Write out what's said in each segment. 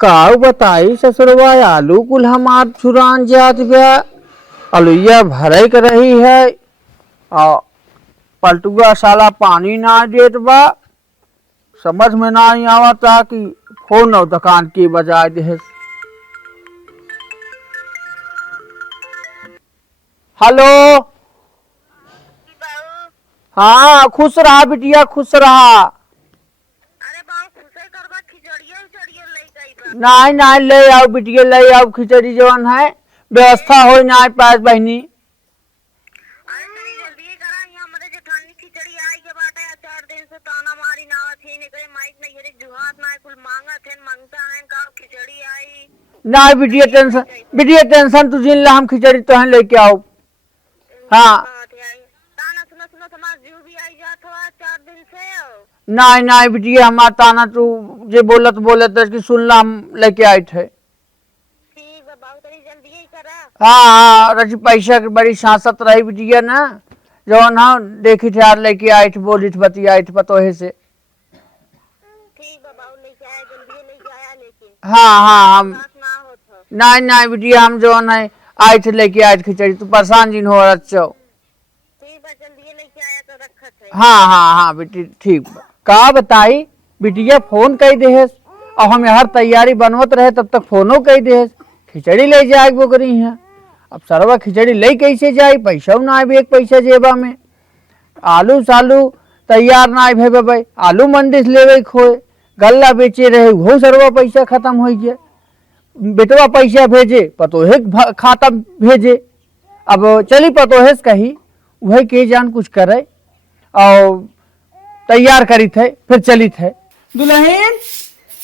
काऊ बताई ससुरवा आलू कुल हमार छुरान जात बा। अलुइया भरई कर रही है और पलटुआ साला पानी ना देत बा। समझ में ना आवता कि फोन और दुकान की बजाय दे। हेलो। हाँ खुश रहा बिटिया खुश रहा। नहीं नहीं ले आओ बिटिया ले आओ खिचड़ी जवन है व्यवस्था हो ना पास बहनी। ना बिटिया टेंशन तू जिन ला हम खिचड़ी तो लेके आओ। हाँ नहीं नहीं बिटिया हमारा ताना तू जे बोलत बोलत कि सुनला हम लेके आए थे। हाँ हाँ रजी पैसा की बड़ी सांसत रही बिटिया ना जवन हाँ देखी थे यार लेके आए थे बोली थे बतिया थे पतोहे से। हाँ हाँ हम नहीं नहीं बिटिया हम जवन है आए थे लेके आए थे खिचड़ी तू परेशान जिन हो रचो। हाँ हाँ हाँ बेटी ठीक का बताई बिटिया फोन कही दे और हम हर तैयारी बनवत रहे तब तक फोनो कही दे खिचड़ी ले जाए वो करी है। अब सरवा खिचड़ी ले कैसे जाए पैसा ना आए एक पैसा जेबा में। आलू सालू तैयार ना आए भाई आलू मंडी से लेवे खोए गल्ला बेचे रहे वो सरवा पैसा खत्म हो गया। बेटवा पैसा भेजे पतोहे खाता भेजे। अब चली पतोहे कही वही के जान कुछ करे और तैयार करी थे फिर चली थे। दुल्हन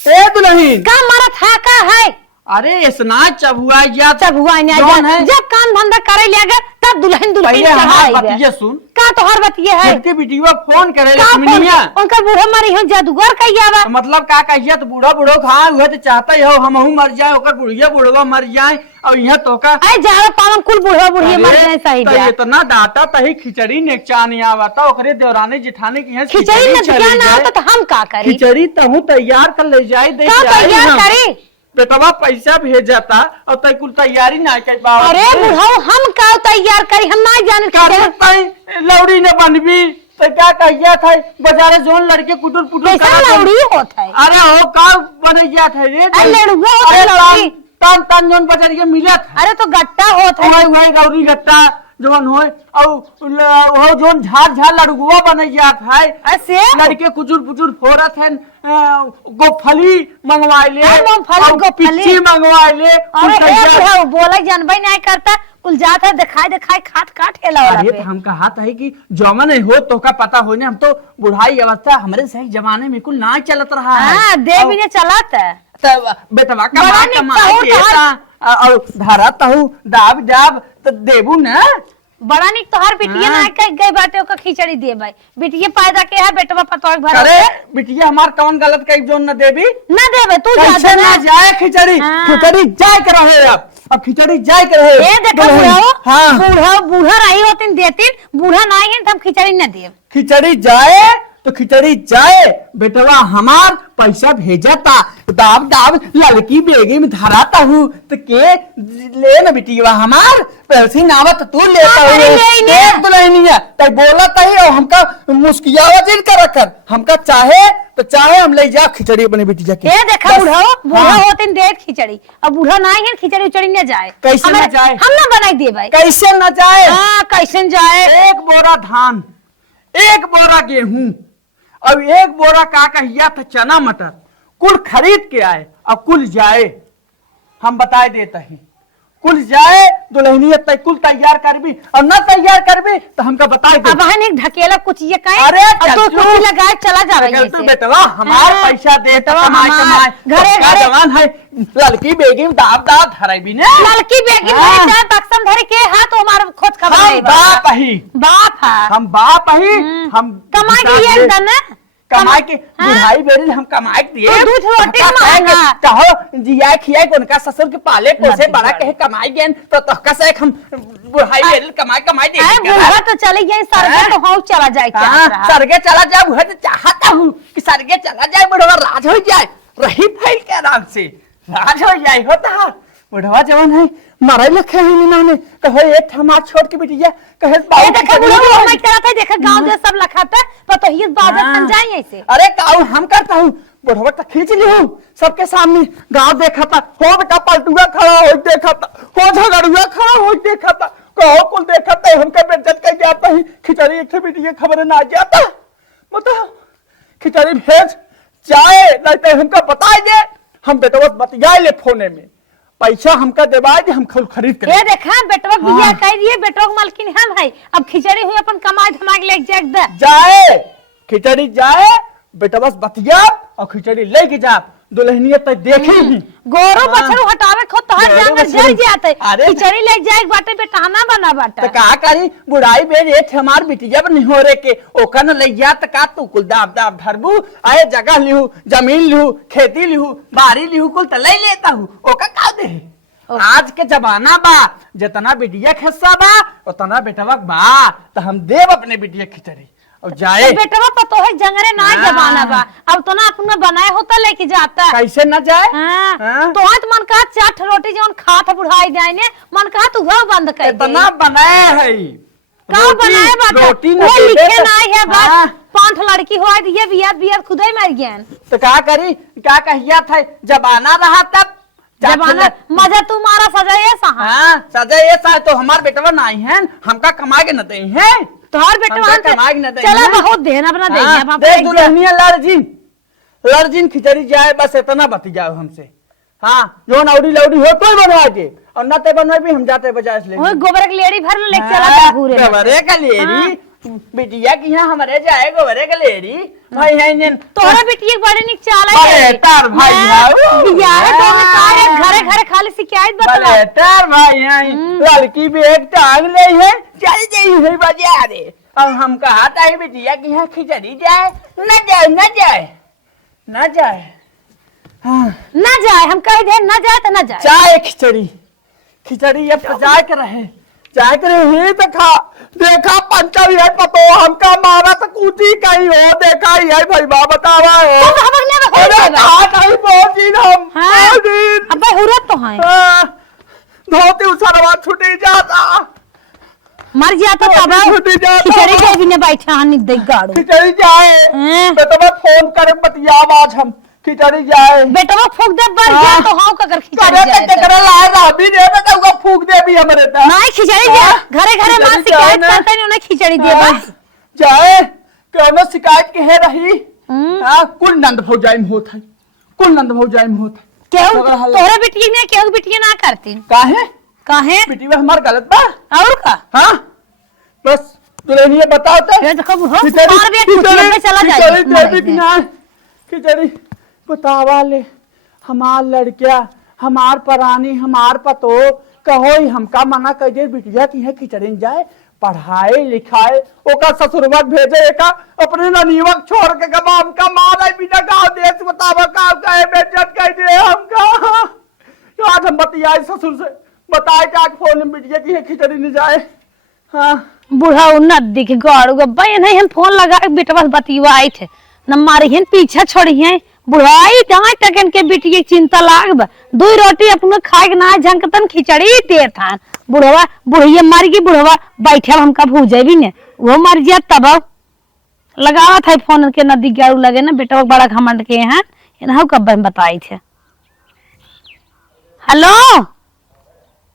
ए दुल्हन का मारा था का है। अरे इतना चबुआ या चबुआ जब काम धंधा करे लेगा तब दुल्हन बतिया सुन का तोहर बतिया है के बिटिया फोन करे लक्ष्मीनिया उनका बूढ़ा मरी है जादूगर कहिया बा मतलब का कहिया तो बूढ़ा बूढ़ो खा हुए तो चाहता हो हमहू मर जाए ओकर बुढ़िया बुढ़वा मर जाए और यहाँ तो का आई जावे पावन कुल बूढ़ा बुढ़िया मर जाए सही है। इतना डाटा तही खिचड़ी नेकचा नहीं आवता ओकरे देवरानी जेठानी की है खिचड़ी ने क्या ना आता तो हम का करी खिचड़ी तहू तैयार कर ले जाए दे तैयार करी बेटवा पैसा भेज जाता और तय कुल तैयारी ना कर पाओ। अरे बुढ़ाओ हम का तैयार करी हम ना जाने लौड़ी न बनबी तो क्या कहिया था बाजारे जोन लड़के कुटुर पुटुर लौड़ी होता है। अरे हो का बनैया था रे लड़ुआ तन तन जोन बाजारिया मिलत। अरे तो गट्टा होता है वही गौरी गट्टा जोन होय और वो जोन झार झार लड़ुआ बनैया था ऐसे लड़के कुचुर पुचुर फोरत है गोफली मंगवाए ले गोफली मंगवाए ले। अरे बोला जानबे नहीं करता कुल जात है दिखाई दिखाई खाट काट हेला अरे हम कहा था कि जौमन हो तो का पता हो ने हम तो बुढ़ाई अवस्था हमारे सही जमाने में कुल ना चलत रहा है। हां देवी ने चलत तब बेटवा कमा देता और धारा तहु दाब दाब तो देबू ना बड़ा निक तोहार बिटिया ना कह गई बाटे ओका खिचड़ी देबे बिटिया पैदा के है बेटवा पतोर भर। अरे बिटिया हमार कौन गलत कई जोन न देबी ना देबे तू ज्यादा ना जाए खिचड़ी खिचड़ी जाए कर रहे अब खिचड़ी जाए कर रहे ए देखो हां बूढ़ा बूढ़ा रही होतिन देतिन बूढ़ा नहीं है हम खिचड़ी न देब। खिचड़ी जाए तो खिचड़ी जाए बेटवा हमार पैसा भेजता दाब दाब लड़की बेगी में धराता हूँ तो के ले न बिटिया हमार पैसे नावत तू लेता हूँ दुल्हनिया तो बोला तही और हमका मुस्कियावा जिन कर हमका चाहे हम ले जा खिचड़ी अपने बिटिया के। देखा बूढ़ा होते डेट खिचड़ी अब बूढ़ा नहीं है खिचड़ी उचड़ी न जाए कैसे न जाए हम न बनाई दे भाई कैसे न जाए कैसे जाए। एक बोरा धान एक बोरा गेहूं अब एक बोरा का कहिया था चना मटर कुल खरीद के आए अब कुल जाए हम बताए देते हैं कुल जाए दुल्हनिया तय कुल तैयार करबी और न तैयार करबी तो हमका बताए दे। अब एक ढकेला कुछ ये कहे अरे तो कुछ लगा चला जावे तू बेटवा हमार पैसा देता कमाए घरे घरे जवान है लड़की बेगी दाब दाब धरेबी ने लड़की बेगी धरे जा बक्सम धरे के हाथ हमार खोज खबर हम बाप ही हम बाप ही हम कमा के ये दन कमाई के बुढ़ाई बेरी हम कमाई दिए तो दूध रोटी मांगा चाहो जिया खिया को उनका ससुर के पाले कोसे बड़ा कहे कमाई गेन तो तहका से हम बुढ़ाई बेरी कमाई दे बुढ़ा तो चले गए सरगे तो हां चला जाए सरगे चला जाए वो तो चाहता हूं कि सरगे चला जाए बुढ़वा राज हो जाए रही फैल के आराम से राज हो जाए होता बुढ़वा जवान है मारे लखे है इन्होंने कहे एक हमार छोड़ के बिटिया कहे ये देखा बुढ़वा मैं करा था देखा गांव जो सब लखाता पर तो ये बाजा बन जाए ऐसे। अरे काऊ हम करता हूँ बुढ़वा तो खींच ली हूँ सबके सामने गांव देखा था हो बेटा पलटुआ खड़ा हो देखा था हो झगड़ुआ खड़ा हो देखा था कहो कुल देखा था हमके बेइज्जत कर जाता ही खिचड़ी एक बिटिया खबर ना जाता बताओ खिचड़ी भेज जाए नहीं तो हमका बताए दे हम बेटा बतिया ले फोने में पैसा हमका देवाए दे हम खरीद कर। ये देखा बेटवा बिया कह दिए बेटवा के मालकिन हम है अब खिचड़ी हुई अपन कमाई धमाक ले जाए खिचड़ी जाए बेटा बस बतिया और खिचड़ी लेके जा दुल्हनिया तक देखी ही गोरो बछरू हटावे खो तोहर जांगर जल जाते खिचड़ी ले जाए बाटे बेटाना बना बाटा त का करी बुढ़ाई में एक हमार बिटिया नहीं हो रे के ओकन ले जा त का तू कुल दाब दाब धरबू आए जगह लिहू जमीन लिहू खेती लिहू बारी लिहू कुल त ले लेता हूँ ओका का दे आज के जमाना बा जितना बिटिया खस्सा बा उतना बेटवा बा त हम देव अपने बिटिया खिचड़ी और जाए बेटवा पतो है जंगरे ना जमाना बा अब तो ना अपना बनाए होता लेके जाता कैसे न जाए तो हाथ मन का चाट रोटी जौन खात बुढ़ाई जाए ने मन का तू वो बंद कर दे इतना बनाए है का बनाए बाटा रोटी वो लिखे ना है बस पांच लड़की हुआ दिए बिया बिया खुदे मर गए तो क्या करी क्या कहिया था जमाना रहा तब जमाना मजा तुम्हारा सजा ये सजा ये सा तो हमार बेटवा नहीं है हमका कमा के न दे है तोहर बेटवा चला बहुत देना अपना देंगे देख दुल्हनिया लड़जिन खिचड़ी जाए बस इतना बती जाओ हमसे हाँ जो नौड़ी लौड़ी हो कोई बनवा के और न ते बनवा भी हम जाते बजाय इसलिए ओए गोबर की लेडी भर ले चला पूरे गोबरे का लेडी बिटिया की यहाँ हमारे जाए गोबरे का लेडी भाई है इंजन तोरा बिटिया बड़े निक चाला है तार भाई यार तो काहे घरे घरे खाली शिकायत बतला तार भाई है लड़की भी एक टांग ले है चल जाई है बाजार रे अब हम कहा था ही बिटिया की यहाँ खिचड़ी जाए न जाए न जाए न जाए न जाए हम कह दे न जाए तो न जाए चाय खिचड़ी ये पचा के रहे चाय के रहे तो खा देखा पंचर ये पतो हमका मारा तो कूची कहीं हो देखा ये भाई बा बतावा हो अरे नहीं पहुंची हम अबे हुरत तो है धोती उसरवा छुटी जाता मर जाता तब खिचड़ी के भी ने बैठा हनी दे गाड़ो खिचड़ी जाए बेटा फोन कर बतिया आज हम खिचड़ी जाए बेटवा फूक दे बर गया तो हां का कर खिचड़ी जाए करे लाए राबी दे बेटा को फूक दे भी हमरे ता नहीं खिचड़ी जा घरे घरे मां शिकायत करते नहीं उन्हें खिचड़ी दे बस जाए कोनो शिकायत के है रही हां कुल नंद भौजाई में होत है कुल नंद भौजाई में होत है केहू तोरे बिटिया ने केहू बिटिया ना करती काहे बिटिया हमार गलत बा और का हां बस दुल्हनिया बताओ तो ये देखो हो मार दे खिचड़ी पे चला जाए खिचड़ी बतावा ले हमार लड़किया हमार परानी हमार पतो कहो हमका मना कर दे बिटिया की है खिचड़ी जाए पढ़ाए लिखाए ओका ससुरवा भेजे का अपने ननीवक छोड़ के कबा हमका मारे बिना गांव देश बतावा का कहे बेइज्जत कर दे हमका आज हम बतियाए ससुर से बताए का फोन में बिटिया की है खिचड़ी नहीं जाए हां बूढ़ा उन्नत दिख गाड़ू गब्बा नहीं हम फोन लगा के बेटवा बतिवाई थे न मारी हन पीछा छोड़ी है बुढ़ाई जहाँ तक इनके बिटिया चिंता लाग दो रोटी अपने खाए के ना झंकतन खिचड़ी देर था बुढ़वा बुढ़िया मर गई बुढ़वा बैठे हमका भूजे भी ने वो मर गया तब लगावा था फोन के नदी गाड़ू लगे ना बेटा बड़ा घमंड के हैं इन्हों कब बताई थे हेलो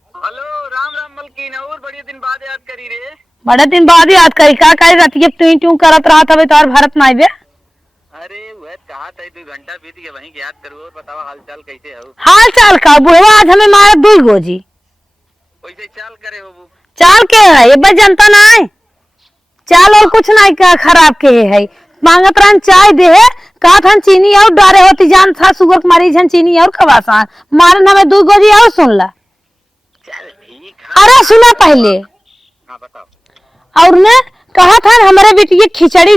राम राम मलकीन और बड़े दिन बाद याद करी रे बड़े दिन बाद याद करी का रतिया तू करत रहा था तार भारत ना आवे अरे वह कहा था 2 घंटा बीत गया वहीं याद करो और बतावा हाल चाल कैसे हो हाल चाल का बुढ़वा आज हमें मारा 2 गोजी वैसे चाल करे हो चाल के है ये बस जनता ना है चाल और कुछ नहीं का खराब के है मांगत रहन चाय दे है कहा था चीनी और डारे होती जान था सुगर मरीज है चीनी और खवासा मारन हमें 2 गोजी और सुन ला चल ठीक अरे सुना पहले हां बताओ और ने कहा था हमारे बेटी खिचड़ी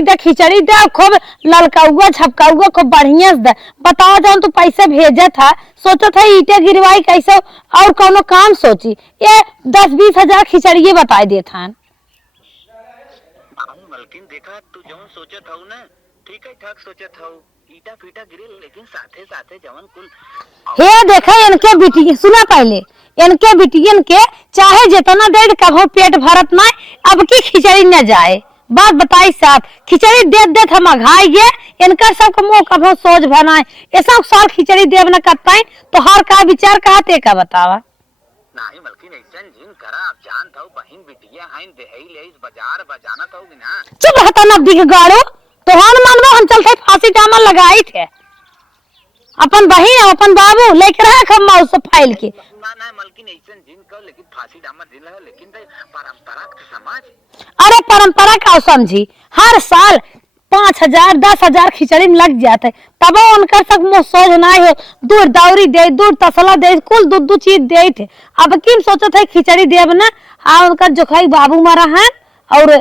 दे खूब ललकाउआ छपकाउआ खूब बढ़िया से दे बताओ जब तू पैसे भेजा था सोचा था ईटे गिरवाई कैसे और कोनो काम सोची ये 10-20 हजार खिचड़ी बताई दे था मलकिन देखा तू जो सोचा था ना ठीक है ठाक सोचा था ईटा फीटा गिरे लेकिन साथे साथे जवन कुल हे देखा इनके बिटिया सुना पहले इनके बिटियन के चाहे जितना दे कभो पेट भरत ना अब की खिचड़ी न जाए बात बताई साहब खिचड़ी दे दे हम अघाई गे इनका सब मुंह कभो सोच बनाए ऐसा साल खिचड़ी देव न करता तो हर का विचार कहते का बतावा नाही मलकिन ऐसन जिन करा आप जान था बहन बिटिया हैं देहई ले इस बाजार बजाना था ना चुप रहता नब्दी के गाड़ो तो हम मानवा हम चलते फांसी टामा लगाई थे अपन बहन अपन बाबू लेकर रख हम उस फाइल के ना ना मलकिन ऐसन जिन कर लेकिन फांसी डामा दिल है लेकिन परंपरा के समाज अरे परंपरा का समझी हर साल 5,000 10,000 खिचड़ी में लग जाते तब उनकर सब मुँह सोच ना हो दूर दौरी दे दूर तसला दे कुल दू चीज दे थे अब किम सोचते है खिचड़ी देव ना हाँ उनका जोखाई बाबू मरा है और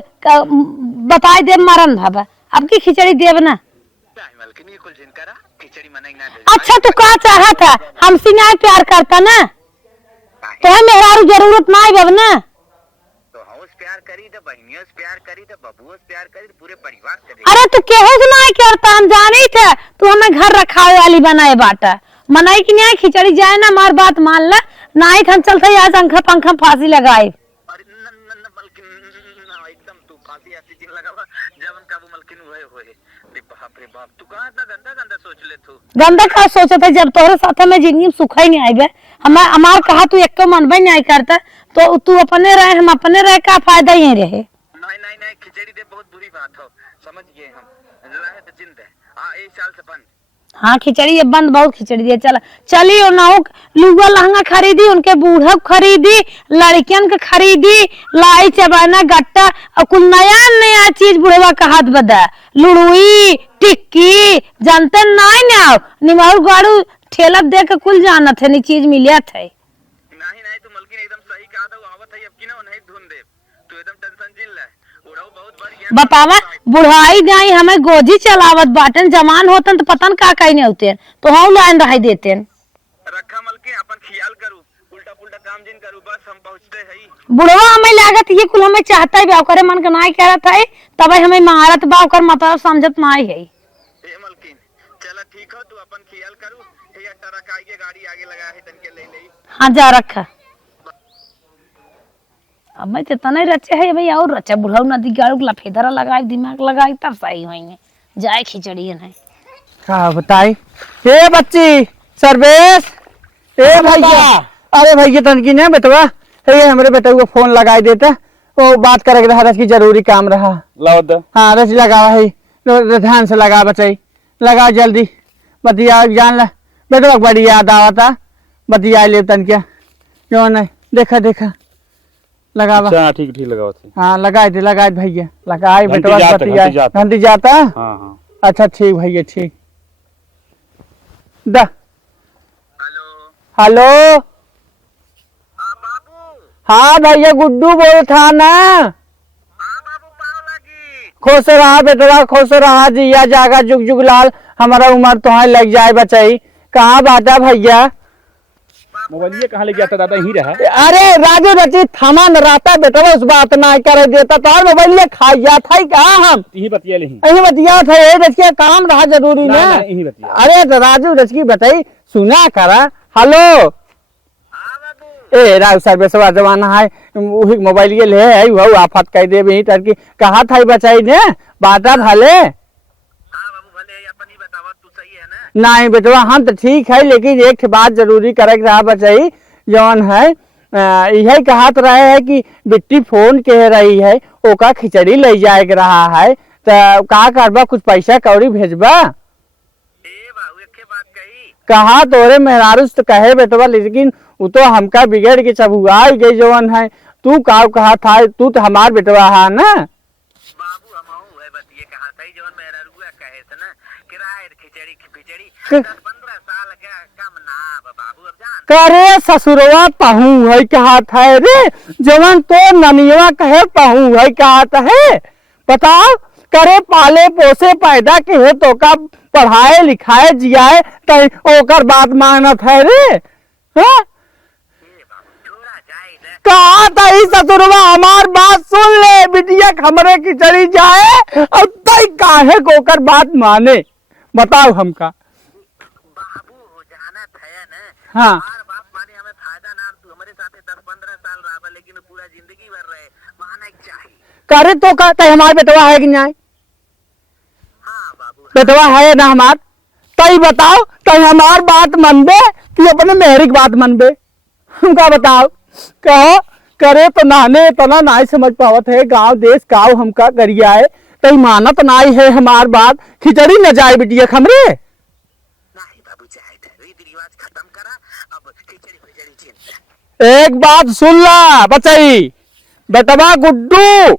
बताए देव मरन भव अब की खिचड़ी देव ना मलकिन ये कुल जिन करा खिचड़ी मनाई ना अच्छा तू का चाहा था हमसे ना प्यार करता ना तो मेहरारू जरूरत ना है ना तो हाउस प्यार करी तो बहनियों से प्यार करी तो बबुओं से प्यार करी पूरे परिवार से अरे तू केहू से नहीं करता हम जाने थे तू हमें घर रखावे वाली बनाए बाटा मनाई की नहीं खिचड़ी जाए ना हमार बात मान ले नहीं हम चलते आज अंखा पंखा फांसी लगाए अरे न मलकिन एकदम तू फांसी ऐसी चीज लगावा जवन काबू मलकिन होए रे बाप तू कहां इतना गंदा गंदा सोच ले तू गंदा का सोचे थे जब तोहरे साथ में जिंदगी में सुखा ही नहीं आईबे हमार कहा तू एक तो मनबे नहीं करता तो तू अपने रहे हम अपने रहे का फायदा ही रहे नहीं खिचड़ी दे बहुत बुरी बात हो समझ गए हम रहे तो जिंद है एक साल से बंद हाँ खिचड़ी ये बंद बहुत खिचड़ी दिए चला चली और ना लुआ लहंगा खरीदी उनके बूढ़ा खरीदी लड़कियन के खरीदी लाई चबाना गट्टा और कुल नया नया चीज बुढ़वा का हाथ बदा लुड़ुई टिक्की जानते नहीं ना निमाऊ गाड़ू ठेला दे के कुल जाना थे नी चीज मिलिया थे नहीं तू मलकिन एकदम सही कहा था आवत है अब की ना नहीं ढूंढ दे तू एकदम टेंशन जिन ले उड़ाऊ बहुत बार बतावा बुढ़ाई जाई हमें गोजी चलावत बाटन जवान होतन तो पतन का कहीं नहीं होते तो हम लाइन रह देते रखा मलकिन अपन ख्याल करू उल्टा पुल्टा काम जिन करू बस हम पहुंचते हई बुढ़वा हमें लागत ये कुल हमें चाहता है ब्याह करे मन के नहीं कह रहा था तब हमें मारत बाव कर मतलब समझत नहीं है ए मलकिन चला ठीक हो तू अपन ख्याल करू ये ट्रक आई के गाड़ी आगे लगा है तन के ले ले हाँ जा रखा अब मैं तो नहीं रचे है भाई और रचा बुढ़ाऊ नदी गाड़ू लफेदरा लगाई दिमाग लगाई तब सही होंगे जाए खिचड़ी नहीं का बताई ए बच्ची सर्वेश ए भैया अरे भैया तनकी ने बेटवा ये हमारे बेटा को फोन लगाई देते वो बात करे रहा रस की जरूरी काम रहा लाओ हाँ रस लगा है ध्यान से लगा बचाई लगा जल्दी बतिया जान ला बेटवा बड़ी याद आवा था बतिया ले तन क्या क्यों नहीं देखा लगा अच्छा ठीक लगाओ हाँ लगाए भैया लगाए बेटवा बतिया घंटी जाता हाँ अच्छा ठीक भैया ठीक दा हेलो हेलो बाबू हाँ भैया गुड्डू बोल था ना बाबू पाव लगी खुश रहा बेटवा खुश रहा जिया जागा जुग जुग लाल हमारा उम्र तो लग जाए बचाई कहाँ बात है भैया मोबाइल ये कहाँ ले गया था दादा यहीं रहा अरे राजू रची थमा न रहता बेटवा उस बात ना कर देता तो और मोबाइल ले खाया था ही कहा हम यहीं बतिया ले यही बतिया था ये रचिया काम रहा जरूरी ना यहीं बतिया अरे तो राजू रचकी बताई सुना करा हेलो ए राव सर्वेसवा जमाना है वही मोबाइल ये ले है वो आफत कह दे वही तरकी कहा था बचाई ने बाटा भले नहीं बेटवा हम तो ठीक है लेकिन एक बात जरूरी करे रहा बचाई जौन है यही कहत रहे है कि बिट्टी फोन कह रही है ओका खिचड़ी ले जाए रहा है तो का करबा कुछ पैसा कौड़ी भेजबा कहा तोरे मेहरारू तो कहे बेटवा लेकिन वो तो हमका बिगड़ के चबुआ गई जवन है तू का कहा था तू तो हमार बेटवा है ना बाबू हम है बस ये कहा था जवन मेहरारू कहे थे ना किराए खिचड़ी 10-15 साल का कम ना बाबू अब जान करे ससुरवा पहू है कहा था रे जवन तो ननिया कहे पहू है कहा है बताओ करे पाले पोसे पैदा के है तो का पढ़ाए लिखाए जियाए तो ओकर बात मानत है रे हाँ कहा था ससुरवा हमार बात सुन ले बिटिया हमरे की चली जाए और तई काहे को ओकर बात माने बताओ हमका। बाबू हो जाना है ना। हाँ हर बात माने हमें फायदा ना, तू हमारे साथ 10-15 साल रहा, लेकिन पूरा जिंदगी भर रहे, माना चाहिए। करे तो कहते हमारे बेटवा है कि नहीं? हाँ बाबू। बेटवा है ना हमार? तई बताओ, तई हमार बात मनबे कि अपने मेहरी की बात मनबे? हमका बताओ। कहो करे तो नाने तना नहीं समझ पावत है, गांव देश काव हमका करिया है, तई मानत नहीं है हमार बात। खिचड़ी न जाए बिटिया खमरे। नहीं बाबू, चाहे रीति रिवाज खत्म करा, अब खिचड़ी खिचड़ी चिंता। एक बात सुन ला बचई, बेटवा गुड्डू,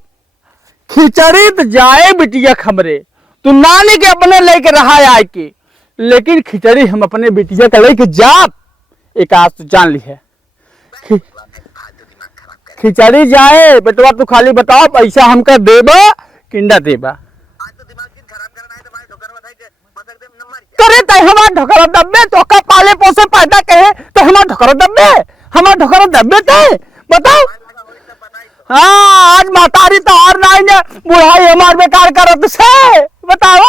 खिचड़ी तो जाए बिटिया खमरे, तू नानी के अपने लेके रहा आए के, लेकिन खिचड़ी हम अपने बिटिया का लेके जाप। एक आज तो जान ली है, फालतू दिमाग खराब करे। खिचड़ी जाए बेटवा, तू खाली बताओ पैसा हमका देबा कि ना देबा? आज तो दिमाग दिन खराब करना है तो भाई ठोकर बताई के मसक दे नंबर। करे तय हमार ढोकरा दब्बे, तो का पाले पोसे पैदा कहे तो हमार ढोकरा दब्बे, हमार ढोकरा दब्बे तय बताओ। हाँ आज मातारी तो और नहीं ने बुढ़ाई हमार बेकार करत से, बताओ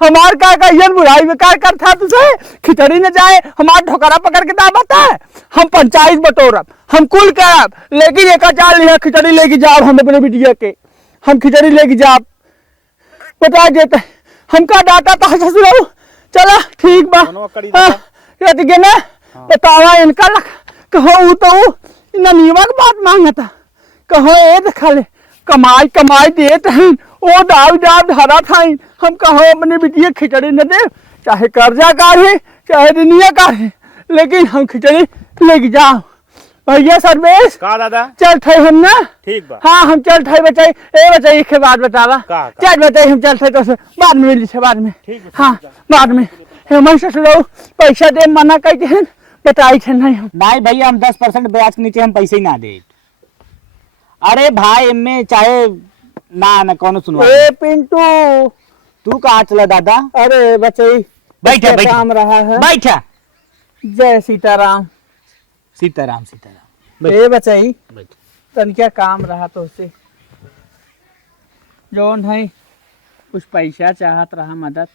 हमार का कहियन बुढ़ाई बेकार कर था तुझे। खिचड़ी न जाए हमार ढोकरा पकड़ के दा बता, हम पंचायत बटोरब, हम कुल करब, लेकिन एक चाल लिया खिचड़ी लेके जाओ हम अपने बिटिया के, हम खिचड़ी लेके जाओ बता देते। हमका डाटा तो ससुराल चला ठीक बा। ये ना बतावा इनका लख कहो तो इना नीमक बात मांगता, कहो ए देखा ले कमाई कमाई देत हैं, ओ दाव दाव धरा था। हम कहो अपने बिटिया खिचड़ी न दे, चाहे कर्जा काढ़े चाहे दुनिया काढ़े, लेकिन हम खिचड़ी लेके जाओ। भैया सर्वेश का दादा चल थे हम ना। ठीक बा। हाँ हम चल थे बचाई, ए बचाई के बाद बतावा। चल बताई हम चल थे तो बाद में मिली से बाद में। हाँ बाद में हम ससुराल पैसा दे मना कहते हैं, बताई थे नहीं हम। नहीं भैया हम 10% ब्याज के नीचे हम पैसे ही ना दे। अरे भाई इनमें चाहे ना कौन सुनवा। ए पिंटू तू कहाँ चला दादा? अरे बचाई बैठा बैठा काम रहा है। बैठा। जय सीताराम। सीताराम सीताराम। ए बचाई बैठ। तन क्या काम रहा तो उसे जौन है कुछ पैसा चाहत रहा मदद।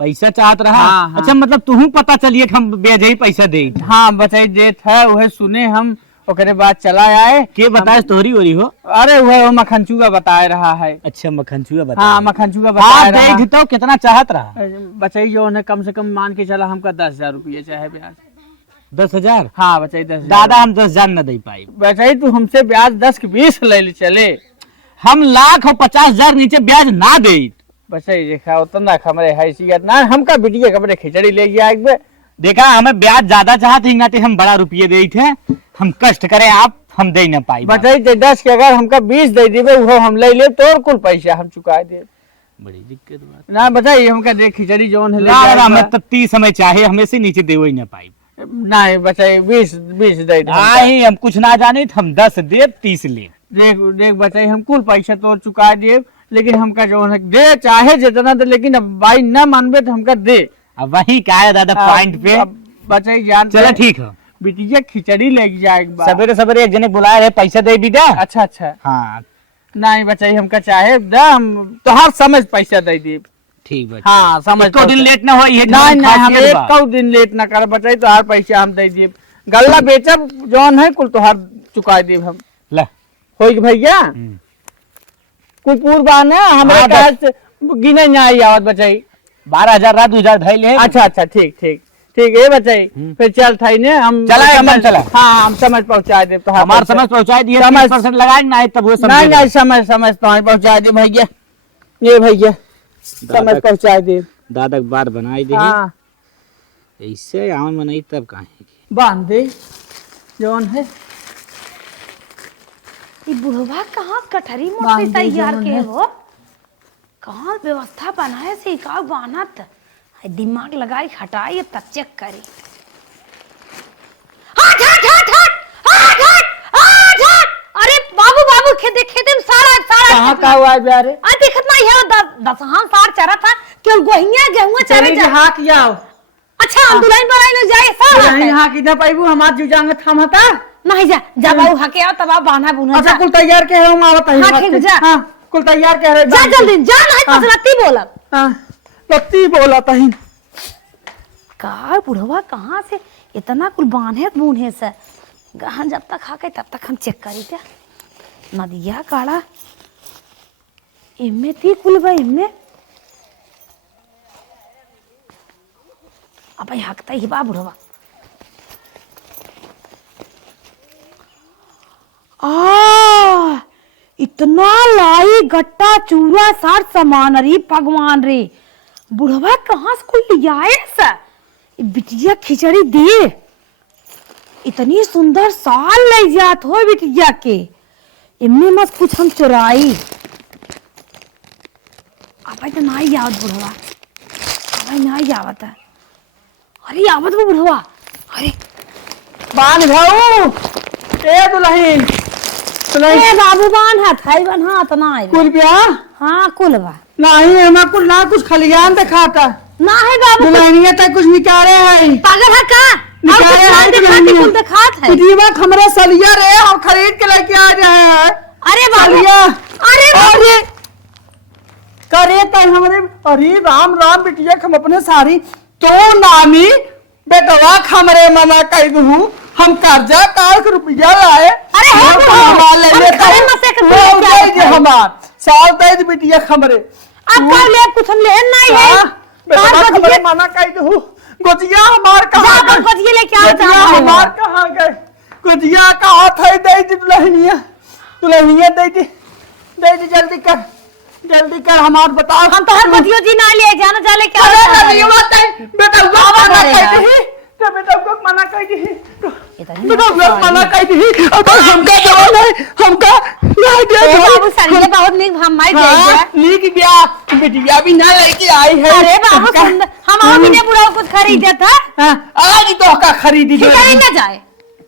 पैसा चाहत रहा? हाँ, हाँ। अच्छा मतलब तू पता चलिए कि हम ब्याज ही पैसा दे। हाँ बचाई देत है, वह सुने हम, ओकरे बाद चला आए। के बताए तोहरी ओरी हो? अरे वह मखनचूगा बताए रहा है। अच्छा मखनचूगा बता। हाँ मखनचूगा बताए रहा। देख तो कितना चाहत रहा? बचाई जो है कम से कम मान के चला हमका 10,000 रुपया चाहे ब्याज। 10,000? हाँ बचाई 10,000। दादा हम 10,000 न दे पाए। बचाई तू हमसे ब्याज 10 के 20 ले चले। हम 1,50,000 नीचे ब्याज ना दे। बचाई देखा उतना हमारे हैसियत ना, हमका बिटिया कपड़े खिचड़ी ले गया एक बार। देखा हमें ब्याज ज्यादा चाहते हैं, हम बड़ा रुपये दे थे, हम कष्ट करे आप हम दे न पाई। बताई 10 के अगर हमका 20 दे देवे वो हम ले ले तो कुल पैसा हम चुका दे। बड़ी दिक्कत बात ना बताइए हमका देख खिचड़ी जोन है ले हमें तब 30 समय चाहे हमें से नीचे दे ही न पाई। नहीं बचाई 20 दे दे। नहीं हम कुछ ना जाने हम 10 दे 30 ले। देख देख बचाई हम कुल पैसा तो चुका दे, लेकिन हमका जो है दे चाहे जितना दे, लेकिन अब भाई न मानबे तो हमका दे। अब वही का है दादा पॉइंट पे। बचाई जान चलो ठीक है, बिटिया खिचड़ी लेके जाए एक बार। सवेरे सवेरे एक जने बुलाए रहे पैसा दे भी दे। अच्छा अच्छा। हाँ नहीं बचाई हमका चाहे दा, हम तो हर समझ पैसा दे दी। ठीक है। हाँ समझ को दिन लेट ना हो ये नहीं नहीं हम एक दिन लेट ना कर बचाई तो हर पैसा हम दे दिए। गल्ला बेचब जौन है कुल तो हर चुका दे हम। ला होई भैया कुल पूर्वा ना हमारे पास गिने नहीं आवत बचाई। 12,000 रात 2,000 धैल है। अच्छा अच्छा ठीक ठीक ठीक है बचाई। फिर चल थाई ने हम चला एकदम चला। हाँ हम समझ पहुँचा दे तो हमार समझ पहुँचा दिए। 30% लगाए ना तब वो नहीं नहीं समझ समझ तो पहुँचा दे भैया। ये भैया समझ पहुँचा दे। दादा के बात बनाई दे। हाँ ऐसे आम मनाई तब कहाँ बांध दे जौन है। ये बुढ़वा कहाँ कटहरी मोटी बांध दे तैयार जौन के है। हो, कहाँ व्यवस्था बनाए से का बानत दिमाग लगाई हटाई तब चेक करी। हट हट हट हट हट हट हट हट। अरे बाबू बाबू खेते खेते में सारा सारा कहाँ का हुआ है प्यारे? आ देखत ना यहाँ दसहान सार चरा था केवल गोहिया गेहूं चरे चली जा। हाँ किया अच्छा हम दुल्हन बनाई ले जाए सारा नहीं हाँ किधर पाइबू हमार जुजांग थमता नहीं जा जा बाबू हके आओ तब आप बांधा बुना अच्छा जा कुल तैयार के हम आवत है। हाँ, ठीक, जा। हाँ कुल तैयार के है जा जल्दी जा नहीं पसरती बोलब। हाँ तत्ती बोला तही का बुढ़वा कहाँ से इतना कुल बांधे बूढ़े से गहन जब तक खा के तब तक हम चेक करी थे नदिया काड़ा इनमें थी कुल भाई इनमें अब हकता ही बा बुढ़वा इतना लाई गट्टा चूड़ा सार सामान रे भगवान रे बुढ़वा कहाँ से कुल लियाए सा बिटिया खिचड़ी दे इतनी सुंदर साल ले जात हो बिटिया के इनमें मत कुछ हम चुराई अब तो नहीं आवत बुढ़वा अब नहीं आवत है अरे आवत वो बुढ़वा अरे बान भाऊ ए दुल्हन ए बाबू बान हाथ है बन हाथ ना है कुल ब्याह हाँ कुल बा नहीं हमें कुछ ना कुछ खलियान दिखाता ना है बाबू दुल्हनिया तक कुछ निकाले है पागल है का निकाले है दिखाते कुल दिखात है दीवा हमरे सलिया रे हम खरीद के लेके आ रहे हैं अरे बाबू सलिया अरे बाबू अरे करे तो हमरे अरे राम राम बिटिया हम अपने सारी तो नानी बेटवा हमरे मना कह दूं हम कर्जा कार के रुपया लाए अरे हो हमार ले हम लेता खड़े मत से के हो क्या गई हमार साल दे बिटिया हमरे अब का ले कुछ हम ले नहीं है बेटवा हमरे मना कह दूं गोजिया हमार कहां जा पर बजिए ले क्या गोजिया हमार कहां गए गोजिया कहां थे दे दुल्हनिया दुल्हनिया दे जल्दी कर हमार बताओ हम तो हर बतियो जी ना ले जाना जाले क्या बेटा को मना कर दी मना कर दी अब हमका जवान है हमका नहीं दे बाबू सरिया बहुत नीक हम माई दे गया नीक बिया बिटिया भी ना लेके आई है अरे बाबू सुंदर हम अभी ने बुढ़ा कुछ खरीदे था आज तो का खरीदी खिचड़ी ना जाए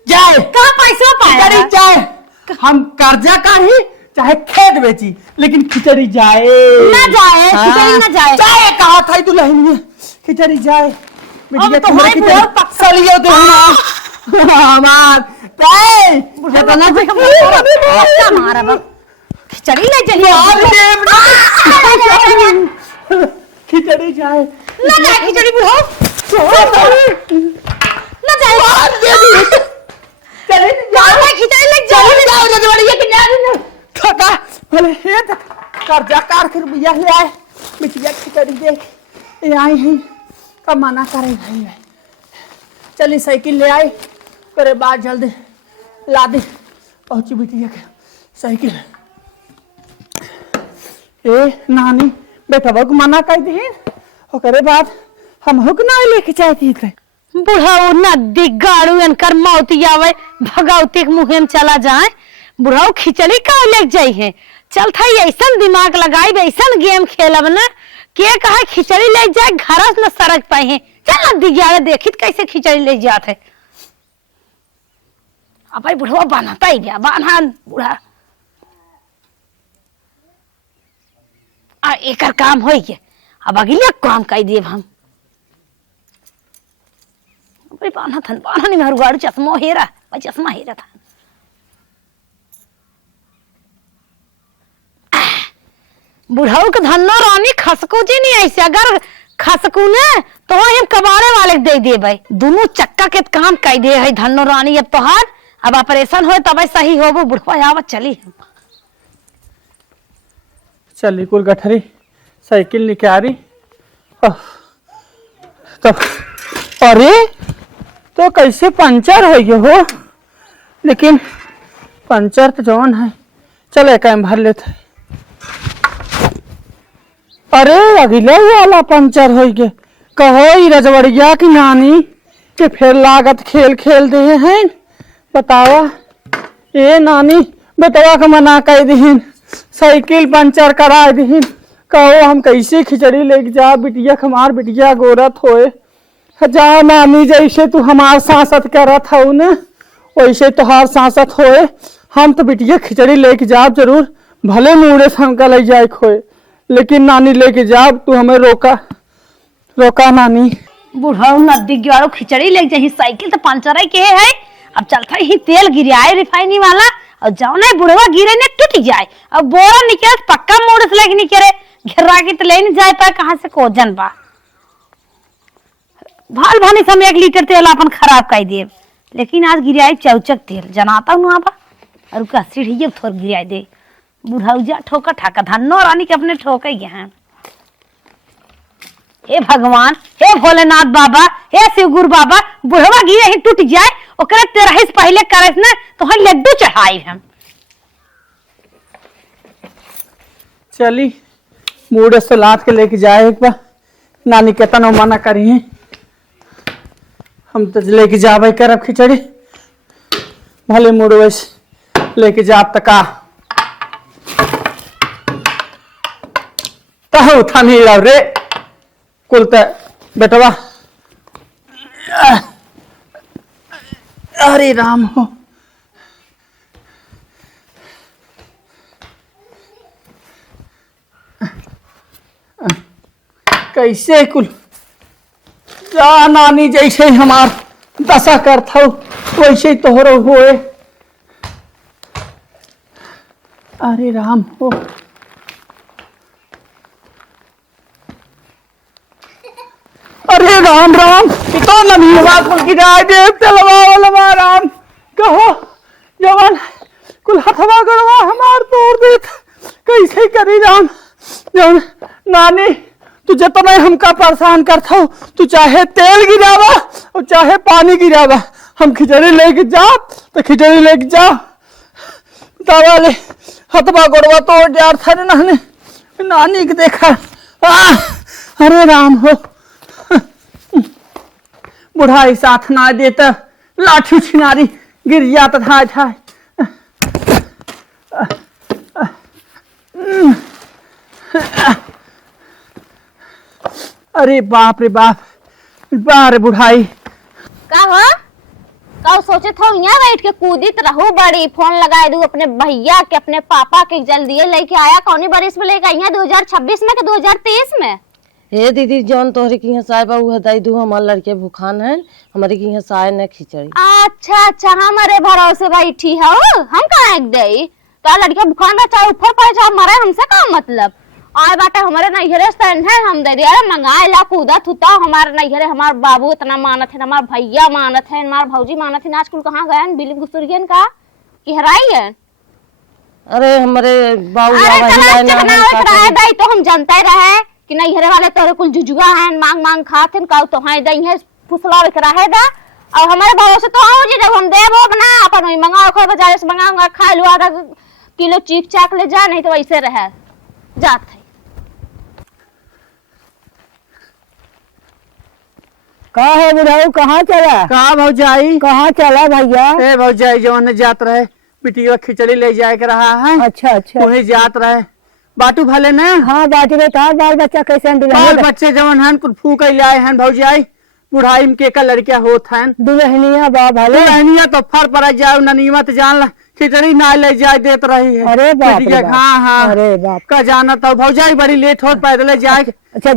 जाए कहां पैसा पाया खिचड़ी जाए हम कर्जा का ही चाहे खेत बेची लेकिन खिचड़ी जाए ना जाए खिचड़ी ना जाए जाए कहा था दुल्हन खिचड़ी जाए अब तो भाई बहुत पक्का लियो तो हमार ताई इतना से हम पक्का मारा बा खिचड़ी ले चलिए खिचड़ी जाए ना जाए खिचड़ी बुढ़ो ना जाए चले जाए खिचड़ी ले जाओ बढ़िया कि ना थका भले हे कर्जा कार के रुपया ले आए बिटिया खिचड़ी दे ये आई है कब मना करे भाई चली साइकिल ले आई करे बाद जल्दी ला दे पहुंची बिटिया के साइकिल ए नानी बेटा बक मना कर दी ओकरे बाद हम हुक ना लेके चाहती थे बुढ़ाऊ नदी गाड़ू अनकर मौती आवे भगवती के मुहे में चला जाए बुढ़ाऊ खिचड़ी का ले जाई है चल था ऐसा दिमाग लगाई ऐसा गेम खेलब ना के कहा खिचड़ी ले जाए घर न सरक पाए हैं चल नदी गया देखित कैसे खिचड़ी ले जात है अब भाई बुढ़वा बांधता ही गया बांधा बुढ़ा एक काम हो गया अब अगले काम कर दिए हम बांधा था बांधा नहीं मारू गाड़ू चश्मा हेरा भाई चश्मा हेरा था बुढ़ाऊ के धन्नो रानी खसकू जी नहीं ऐसे अगर खसकू ने तो हम कबाड़े वाले दे दे भाई दोनों चक्का के काम कर दे है धन्नो रानी अब तोहार अब ऑपरेशन हो तब सही हो वो बुढ़वा आवत चली चली कुल गठरी साइकिल निकाली तो अरे तो कैसे पंचर हो गए हो लेकिन पंचर तो जौन है चले कैम भर लेते अरे अगले वाला पंचर हो गए कहो रजवड़िया की नानी के फिर लागत खेल खेल दे हैं बतावा ए नानी बेटवा का मना कर दीन साइकिल पंचर करा दीन कहो हम कैसे खिचड़ी लेके जा बिटिया हमार बिटिया गोरत होए जा नानी जैसे तू हमार सांसत करत हो न वैसे तुहार सांसत होए हम तो बिटिया खिचड़ी लेके जाब जरूर भले मुड़े से हमका ले जाए खोए लेकिन नानी लेके जाब तू हमें रोका नानी बुढ़ाऊ नदी ग्यारो खिचड़ी ले जाही साइकिल तो पंचर के है अब चलता ही तेल गिराए रिफाइनी वाला और जाओ ना बुढ़वा गिरे ने टूट जाए अब बोरा निकले पक्का मोड़ से लेके निकले घेरा के तो ले नहीं जाए पा कहाँ से कोजन बा भाल भानी समय 1 लीटर तेल अपन खराब कर दिए लेकिन आज गिराई चौचक तेल जनाता हूँ बा और का सीढ़ी थोड़ गिराई दे बुढ़ाउजा ठोका ठाका धन्नो रानी के अपने ठोके गए हैं। हे भगवान, हे भोलेनाथ बाबा, हे शिवगुरु बाबा, बुढ़वा गिरे ही टूट जाए ओकरे 13 पहले करे ना तो हम लड्डू चढ़ाई हम। चली मूड से लाद के लेके जाए एक बार नानी के तना मना करी है हम तो लेके जावे करब खिचड़ी भले मूड वैसे लेके जाब तका तह उठा नहीं रह रे कुल त बेटवा अरे राम हो कैसे कुल जा नानी जैसे हमार दशा करता वैसे ही तोहरो हुए। अरे राम हो अरे राम राम तो नमी बात कुल गिराए दे तलवा राम कहो जवान कुल हथवा गड़वा हमार तोड़ देत कैसे करी राम जवान नानी तू जितना हमका परेशान करता हो तू चाहे तेल गिरावा और चाहे पानी गिरावा हम खिचड़ी लेके जा तो खिचड़ी लेके जा दवा ले हथवा गोड़वा तोड़ यार थारे नानी नानी के देखा अरे राम हो बुढ़ाई साथ ना देता लाठी छिनारी गिर जाता था अरे बाप रे बाप बारे बुढ़ाई का हो का सोचे थो यहाँ बैठ के कूदित रहू बड़ी फोन लगाए दू अपने भैया के अपने पापा के जल्दी लेके आया कौनी बरिस में लेके आई 2026 में के 2023 में। हे दीदी जौन तोहरे की यहाँ साय बाबू हदाई दू हमार लड़के भूखान है हमारे की यहाँ साय न खिचड़ी। अच्छा हमारे भरोसे बैठी हो हम कहाँ एक दई तो लड़के भूखान रहा चाहे ऊपर पड़े चाहे मरे हमसे का मतलब आए बाटे हमारे नैहरे स्टैंड है हम दे दिया मंगाए ला कूदा थुता हमारे नैहरे हमार बाबू इतना मानत है हमार भैया मानत है हमार भौजी मानत है आजकल कहाँ गए बिलिंग गुसुरियन का कि हराई है। अरे हमारे बाबू तो हम जानते रहे कि नैहरे वाले तोरे कुल जुजुआ हैं मांग मांग खाते हैं का तो है दई है फुसला रहे दा और हमारे भरोसे तो आओ जी जब हम देबो बना अपन वही मंगाओ खो बाजार से मंगाऊंगा खा लो आधा किलो चीक चाक ले जा नहीं तो वैसे रहे जात है। कहा है बुढ़ाऊ कहाँ चला कहा भौजाई कहाँ चला भैया। ए भौजाई जवान जात रहे बिटिया खिचड़ी ले जाए के रहा है अच्छा वही जात रहे बाटू भले न हाँ बाटी में तार बाल बच्चा कैसे बाल बच्चे जवन हन कुल फूक लाए हैं भौजाई बुढ़ाई में के लड़किया होत हैं दुल्हनिया बा भले दुल्हनिया तो फर पड़ जाए ननीमत जान ला खिचड़ी ना ले जाए देत रही है। अरे बाप रे बाप। हाँ अरे बाप का जाना तो भौजाई बड़ी लेट होत पैदल जाए। अच्छा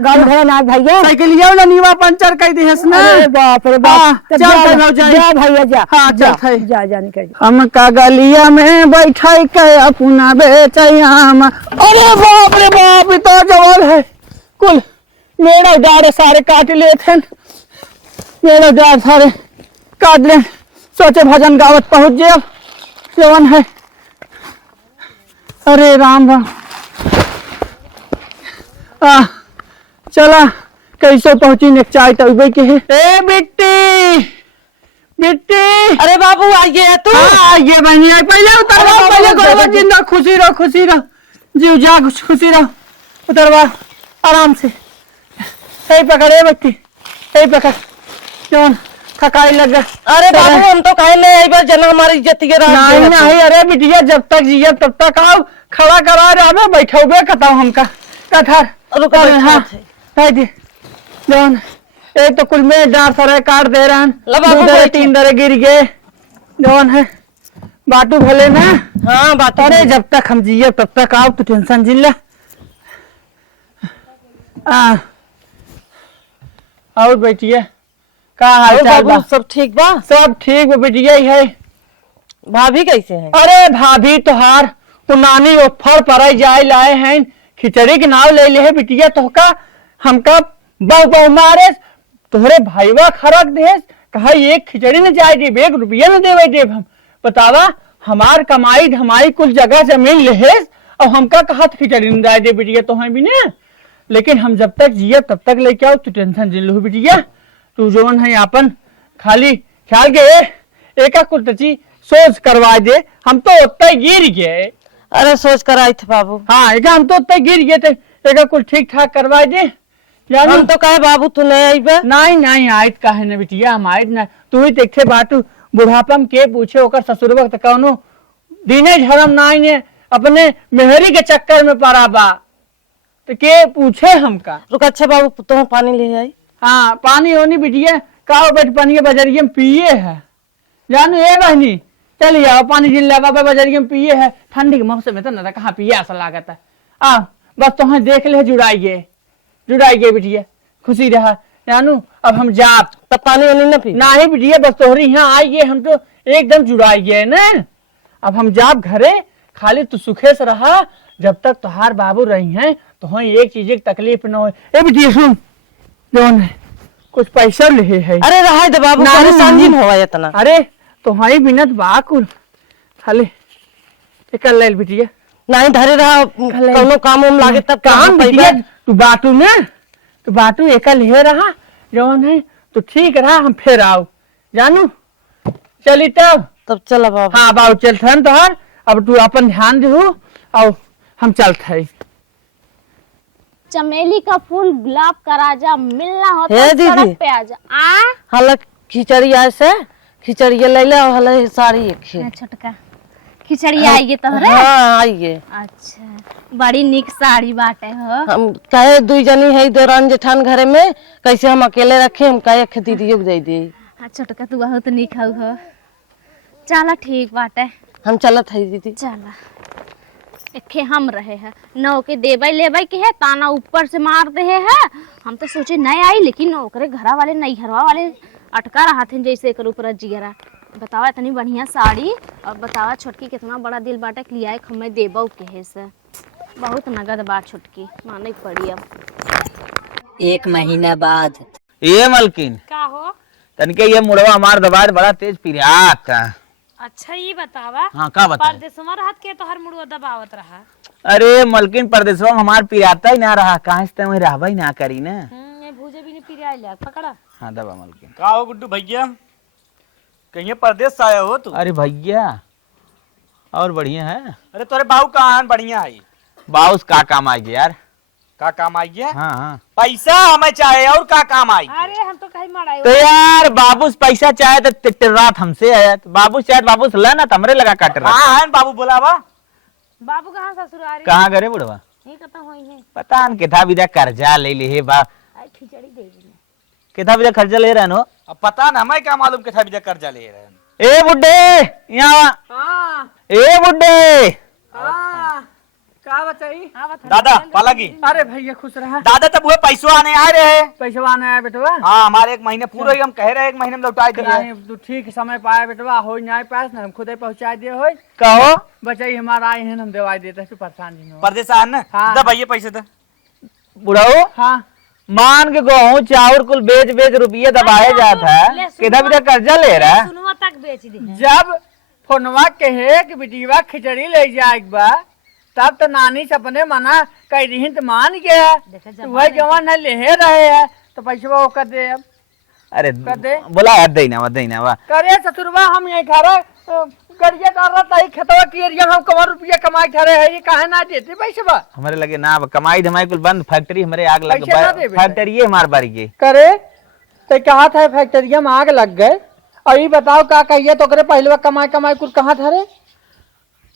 गाड़ी घोड़ा ना भैया साइकिलिया ननीवा पंचर कर दी है अरे बाप रे बाप चल भौजाई जा भैया जा हाँ चल जा निकल हम का गलिया में बैठाई के अपना बेचैयाम अरे बाप रे बाप तो जवान है कुल मेरा डारे सारे काट लेते हैं मेरा डार सारे काट ले सोचे भजन गावत पहुंच जाए जवान है। अरे राम राम चला कैसे पहुंची ने चाय तब के है ए बिट्टी बिट्टी अरे बाबू आइए तू ये बहनी आई पहले उतर पहले गोरवा जिंदा खुशी रहो जीव जा खुशी रहो उतरवा आराम से ए पकड़े बच्ची ए पकड़ जवान थकाई लग गया। अरे बाबू हम तो कहे ले आई बार जना हमारी इज्जत के नहीं अरे बिटिया जब तक जिया तब तक आओ खड़ा करा रहा बैठे हुए कताओ हमका कठार रुका हाँ दे जवान एक तो कुल में डांट सारे काट दे रहे हैं 3 दरे गिर गए जवान है बाटू भले ना हाँ बात अरे जब तक हम जिये तब तक आओ तू टेंशन जिल ले और बेटिया का हाल चाल बा सब ठीक बा सब ठीक बेटिया ही है। भाभी कैसे है अरे भाभी तोहार तो नानी फल पर जाए लाए हैं खिचड़ी के नाव ले ले है बिटिया तोहका हमका बहु मारे तोहरे भाईवा खरक देस कहा एक खिचड़ी न जाए देब 1 रुपया न देवे देब हम बतावा हमार कमाई हमारी कुल जगह जमीन लेहेस और हमका कहा खिचड़ी न जाए दे बिटिया तो है भी ने लेकिन हम जब तक जिया तब तक लेके आओ तू टेंशन जिन लो बिटिया तू जोन है अपन खाली ख्याल के एक कुल तची सोच करवा दे हम तो उतना गिर गए। अरे सोच कर आई थे बाबू। हाँ एक हम तो उतना गिर गए थे एक कुल ठीक ठाक करवा दे हम तो कहे बाबू तू नहीं आई बे। नहीं आयत काहे न बिटिया हम आयत ना तू ही देखे बाटू बुढ़ापा में के पूछे ओकर ससुर वक्त कौनो दिने झरम नाई ने अपने मेहरी के चक्कर में पड़ा बा तो के पूछे हमका। रुक अच्छा बाबू तुम पानी ले आई। हाँ पानी होनी बिटिया का बचपनिया बजरिया में पिए है जानो ए बहनी चलिए आओ पानी जिन लगा बजरिया में पिए है ठंडी के मौसम में तो ना कहाँ पिए ऐसा लागत है आ बस तुम्हें देख ले जुड़ाइए बिटिया खुशी रहा जानू अब हम जाप तब पानी वानी न पी ना ही बिटिया बस तोहरी यहाँ आइए हम तो एकदम जुड़ाइए न अब हम जाप घरे खाली तू सुखे से रहा जब तक तुहार बाबू रही हैं तो हाँ एक चीज की तकलीफ न हो। ए बिटिया सुन जौन है कुछ पैसा ले है। अरे रहा दे बाबू परेशान जिन होवा इतना। अरे तुम्हारी बिनत बाकुल खाली कर ले बिटिया नहीं धरे रहा कोनो काम उम लागे तब काम बिटिया तू बाटू एक ले रहा जौन है तो ठीक रहा हम फिर आओ जानू चली तब चला बाबू। हाँ बाबू चलते तोहर अब तू अपन ध्यान दे और हम चलते चमेली का फूल गुलाब का राजा मिलना हो हे तो दीदी। सड़क पे आजा आ हला खिचड़ी ऐसे खिचड़ी ले ले और हला साड़ी एक खे छोटका खिचड़ी आइए तोहरे। हाँ आइए। अच्छा बड़ी निक साड़ी बाटे हो। हम कहे 2 जनी है दौरान जेठान घरे में कैसे हम अकेले रखे हम कहे एक दीदियों को दे दी। हाँ छोटका तू बहुत निक हो चला ठीक बाटे हम चलत है दीदी। चला एखे हम रहे हैं नौ के देबई लेबई के है ताना ऊपर से मार दे है हम तो सोचे नहीं आई लेकिन ओकरे घरा वाले नहीं घरवा वाले अटका रहा थे जैसे एक ऊपर जिगरा बतावा इतनी बढ़िया साड़ी और बतावा छोटकी कितना बड़ा दिल बाटे लिया हमें देबो के है से बहुत नगद बात छोटकी माने पड़ी। अब 1 महीना बाद ये मलकिन का हो तनके ये मुड़वा हमार दबाद बड़ा तेज पिरिया का। अच्छा ये बतावा हाँ का बता परदेसवा रहत के तो हर मुड़वा दबावत रहा। अरे मलकिन परदेसवा में हमार पिराता ही ना रहा कहाँ से वही रहबा ही ना करी ना। ये भूजे भी नहीं पिराइला पकड़ा। हाँ दबा मलकिन। का हो गुड्डू भैया कहीं परदेश से आया हो तू? अरे भैया और बढ़िया है। अरे तोरे बाबू कहाँ बढ़िया है बाउस का काम आएगी यार। का काम आई है? हाँ पैसा हमें चाहे और का काम आई। अरे हम तो कहीं मराई तो यार बाबूस पैसा चाहे तो रात हमसे आया बाबू चाहे बाबूस ला ना तमरे लगा काट रहा। हाँ बाबू बोला बा बाबू कहाँ ससुरारी कहाँ करे बुढ़वा ये कता होई है पता न केथा विदा कर्जा ले ले बा खिचड़ी दे दी केथा विदा कर्जा ले रहा नो अब पता ना हमें क्या मालूम के था भी कर्जा ले रहे हैं। ए बुड्ढे यहाँ ए बुड्ढे का बताई दादा पालागी अरे भैया खुश रहा दादा तब वो पैसवा आने आ रहे हैं। पैसा आने आया बेटवा हाँ हमारे 1 महीने पूरा ही हम कह रहे हैं 1 महीने में लौटा देंगे। नहीं तू ठीक समय पाया बेटवा हो नहीं पास ना हम खुद ही पहुंचा दिए हो कहो बचाई हमारा आए हैं हम दवाई देते तू परेशान नहीं हो। परदेश आन ना हाँ। दे भैया पैसे दे। बुढ़ाओ हाँ मान के गेहूं चाउर कुल बेच रुपये दबाए जाता है केथा विदा कर्जा ले रहा है। सुनुआ तक बेच दी जब फोनवा कहे कि बिटिया खिचड़ी ले जाए बा तब तो नानी सपने मना कह रही तो मान गया वही जवान है ले रहे है तो पैसा वो कर दे अब अरे कर दे बोला देना वाह करे ससुरवा हम यही खा रहे करिए कर रहा था खेतवा की एरिया में हम कमर रुपया कमाई खा रहे हैं ये कहे ना देते पैसा हमारे लगे ना कमाई धमाई कुल बंद फैक्ट्री हमारे आग लग पैसे ना दे बेटा। फैक्ट्री हमार बारी के करे तो कहा था फैक्ट्रिया में आग लग गए और ये बताओ क्या कहिए तो करे पहले कमाई कुल कहाँ था रे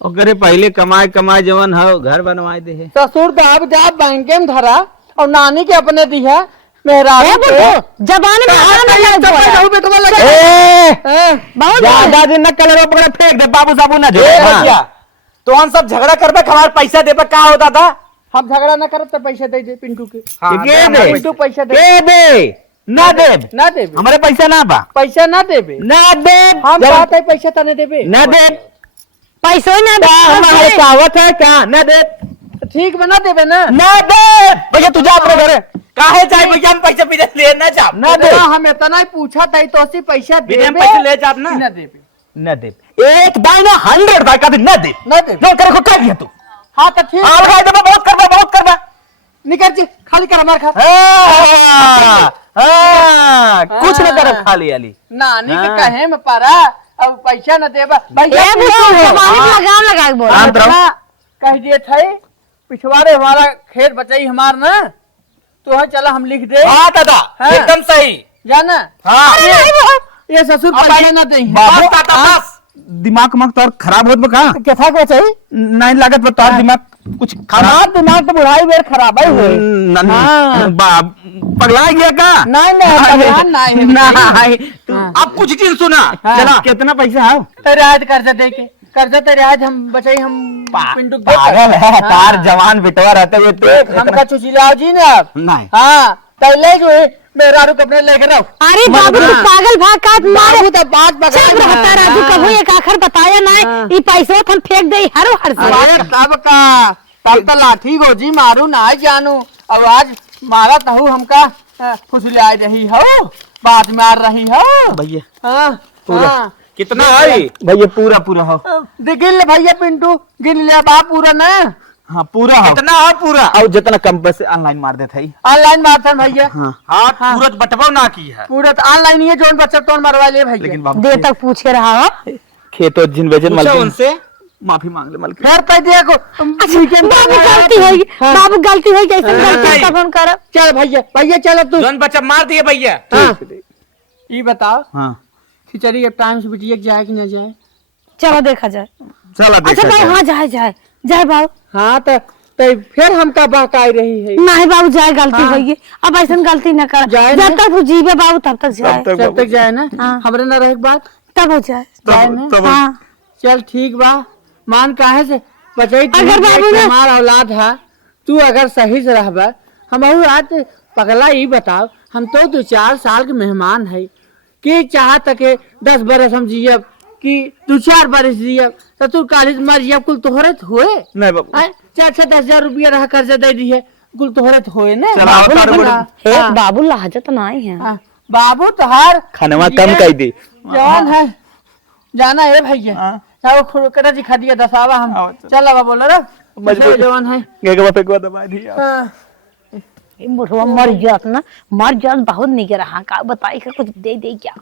ओकरे पहले कमाई जवन हो घर बनवाए दे है। ससुर तो अब जा बैंक में धरा और नानी के अपने दी है मेहरारू जबान में ज्यादा दिन न कलर पकड़ फेंक दे बाबू साबू ना जो भैया तो हम सब झगड़ा करबे हमारे पैसा देबे का होता था। हम झगड़ा न करब तो पैसा दे दे पिंटू के के दे पिंटू पैसा दे के दे ना दे ना देबे हमारे पैसा ना बा पैसा ना देबे ना दे हम बात है पैसा तने देबे ना दे पैसो ना हमारे कहावत है क्या ना दे ठीक बना देवे ना ना दे भैया तू जा अपने घरे काहे जाए भैया हम पैसा पीछे ले ना जा ना दे हम इतना ही पूछा था तो उसी पैसा दे हम पैसे ले जा ना ना देवे न दे एक दाई ना 100 दाई का भी न दे ना दे जो करे को क्या किया तू हाँ तो ठीक आल गाय दबा बहुत करबा निकल जी खाली कर हमारे खाते कुछ न कर खाली आली नानी के कहे में पारा अब पैसा न देबा भैया ए बुढ़ऊ लगाम लगा के बोल राम राम कह दिए थे पिछवाड़े हमारा खेत बचाई हमार ना तो है चला हम लिख दे हाँ दादा हाँ। एकदम सही जाना हाँ ये ससुर पैसा न दे बाबू दादा बस दिमाग मग तोर खराब होत बका क्या था को चाहिए नहीं लागत बा तोर दिमाग कुछ हमार दिमाग तो बुढ़ाई बेर खराब है हुए पगला गया का नहीं नहीं नहीं तू अब कुछ चीज सुना चला कितना पैसा है तेरे आज कर्जा दे के कर्जा तेरे आज हम बचाई हम पिंटू के पागल है तार जवान बिटवा रहते हुए तो हमका चुचिलाओ जी ना आप नहीं हाँ पहले जो है मेरा रुक अपने लेकर रहो अरे बाबू तू पागल भाग मारे बाबू तो बात बगा चुप रहता राजू कबू एक आखर बताया ना ये पैसा हम फेंक दे हर हर से अरे तब का तब तो लाठी गोजी मारू ना जानू अब आज मारा तहु हमका फुसला रही हो बात मार रही हो भैया हाँ हाँ कितना है भैया पूरा पूरा हो गिन ले भैया पिंटू गिन ले बाप पूरा ना हाँ पूरा हो कितना है पूरा और जितना कम पैसे ऑनलाइन मार देते है ऑनलाइन मारता भैया हाँ पूरा बटवा ना की है पूरा तो ऑनलाइन ही है जोन बच्चा तो मरवा ले भैया लेकिन बाबू देर तक पूछे रहा हो खेतों जिन वेजन मालकिन उनसे माफी मांग ले मालकिन फिर पैसे को बाबू गलती होगी बाबू गलती होगी कैसे गलती का फोन कर चल भैया भैया चलो तू जोन बच्चा मार दिए भैया ये बताओ हाँ खिचड़ी अब टाइम से बिटिया जाए कि ना जाए चलो देखा जाए चला अच्छा भाई हाँ जाए जाए जाए बाबू हाँ तो फिर हमका बहकाई रही है नहीं बाबू जाए गलती होगी अब ऐसा गलती न कर जाए जब तक तू जीवे बाबू तब तक जाए जब तक जाए ना हाँ। हमरे ना रहे बात तब हो जाए जाए ना हाँ चल ठीक बा मान काहे से बचाई अगर बाबू ने- हमारा औलाद है तू अगर सही से रहबा हम आज पगला ही बताओ हम तो 2-4 साल के मेहमान है कि चाहत के 10 बरस हम जियब कि 2-4 बरस जियब तो तू कॉलेज मर जियब कुल तोहरे हुए नहीं बाबू 4-10 हजार रुपया रहा कर्जा दे दी है कुल तोहरे हुए ना चला, बाबू अवतार लगा। एक हाँ, बाबू लाजत नहीं है हाँ, बाबू तोहार खानवा कम कर दी जवान है जाना है भैया चाहो करा जी खा दिया दसावा हम चल अब बोलो रे मजबूर। जवान है गेगवा पे दबा दिया हाँ, बुढ़वा मर जात ना मर जात बहुत निके रहा का बताई का कुछ दे दे क्या